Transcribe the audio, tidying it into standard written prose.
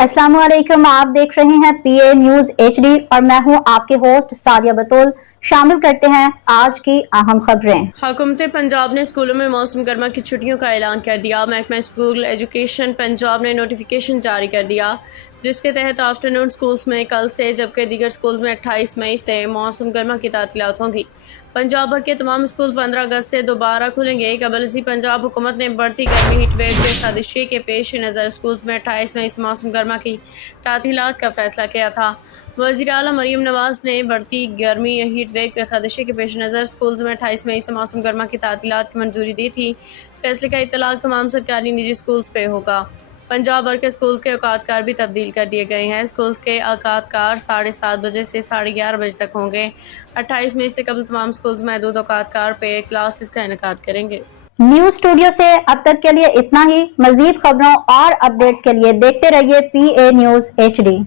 अस्सलाम वालेकुम, आप देख रहे हैं पीए न्यूज एचडी और मैं हूं आपके होस्ट सादिया बतूल। शामिल करते हैं आज की अहम खबरें। हुकूमत पंजाब ने स्कूलों में मौसम गर्मा की छुट्टियों का ऐलान कर दिया। महकमा स्कूल एजुकेशन पंजाब ने नोटिफिकेशन जारी कर दिया, जिसके तहत आफ्टरनून स्कूल्स में कल से जबकि दीगर स्कूल्स में 28 मई से मौसम गर्मा की तातीलात होंगी। पंजाब भर के तमाम स्कूल 15 अगस्त से दोबारा खुलेंगे। कबल पंजाब हुकूमत ने बढ़ती गर्मी हीट वेव के खदशे के पेश नज़र स्कूल्स में 28 मई से मौसम गर्मा की तातीलात का फैसला किया था। वज़ीर आला मरीम नवाज ने बढ़ती गर्मी हीट वेव के खदशे के पेश नज़र स्कूल्स में 28 मई से मौसम गर्मा की तातीलात की मंजूरी दी थी। फैसले का इत्तलाक तमाम सरकारी निजी स्कूल्स पे होगा। पंजाब भर के स्कूल्स के औकातकार भी तब्दील कर दिए गए हैं। स्कूल्स के औकातकार 7:30 बजे से 11:30 बजे तक होंगे। 28 मई से कबल तमाम स्कूल्स महदूद औकातकार पे क्लासेस का इनेकाद करेंगे। न्यूज स्टूडियो से अब तक के लिए इतना ही। मजीद खबरों और अपडेट्स के लिए देखते रहिए पीए न्यूज एचडी।